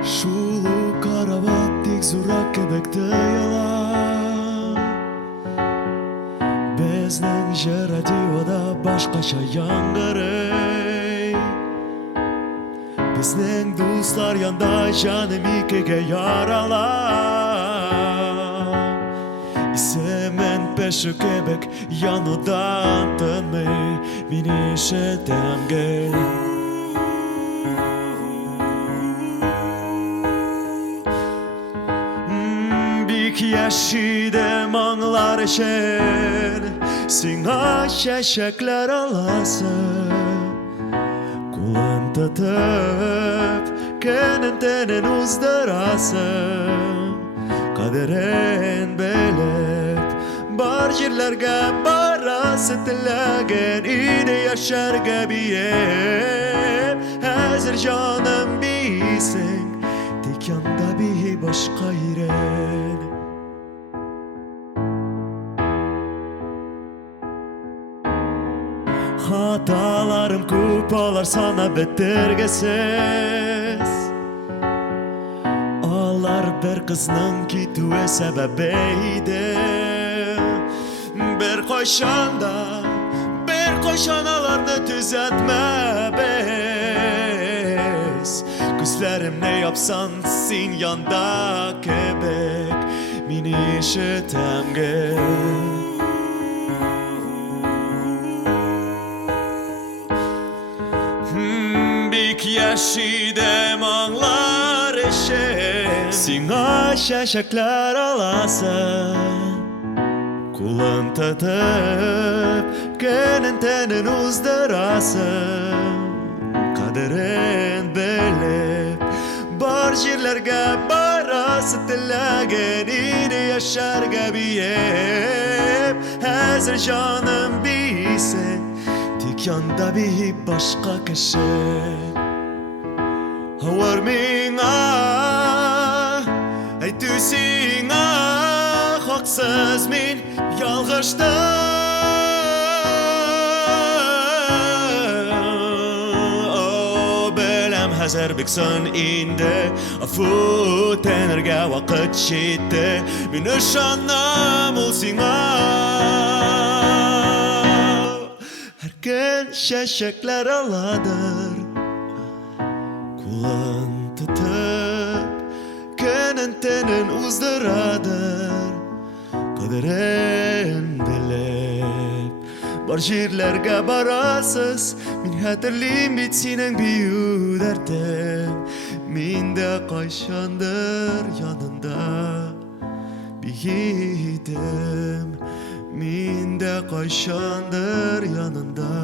Шулу карават тик зурак кебекте яла. Безнең җыр радиода башкача яңгырый. Безнең дуслар янда җаным икегә ярала. Исемен пеше кебек янудан тынмый, мин ишетәм гел. Яшидем аңлар өчен, сиңа чәчәкләр аласың. Кулын тотып, көнен төнен уздырасың. Кадерен белеп, бар җирләргә барасы теләгән иде яшәргә биеп. Хәзер җаным бисең, тик янда бии башка ирен. Хаталарым күп, алар санап бетергесез. Алар бер кызның китүе сәбәбе иде. Бер кайчан аларны төзәтмәбез. Күзләремне япсан син янда кебек, мин ишетәм гел. Яшидем аңлар өчен, сиңа чәчәкләр аласың. Кулын тотып, көнен төнен уздырасың. Кадерен белеп, бар җирләргә барасы теләгән иде яшәргә биеп. Хәзер җаным бисең, тик янда биеп башка кеше. Авыр миңа, әйтү сиңа, хаксыз мин ялгыштым. Беләм хәзер бик соң инде, афу үтенергә вакыт җитте. Мин ышанам ул сиңа. Һәр көн чәчәкләр аладыр. Кулын тотып, көнен төнен уздырадыр. Кадерен белеп, бар җирләргә барасыз. Мин хәтерлим бит синең бию дәртен. Мин дә кайчандыр янында биедем. Мин дә кайчандыр янында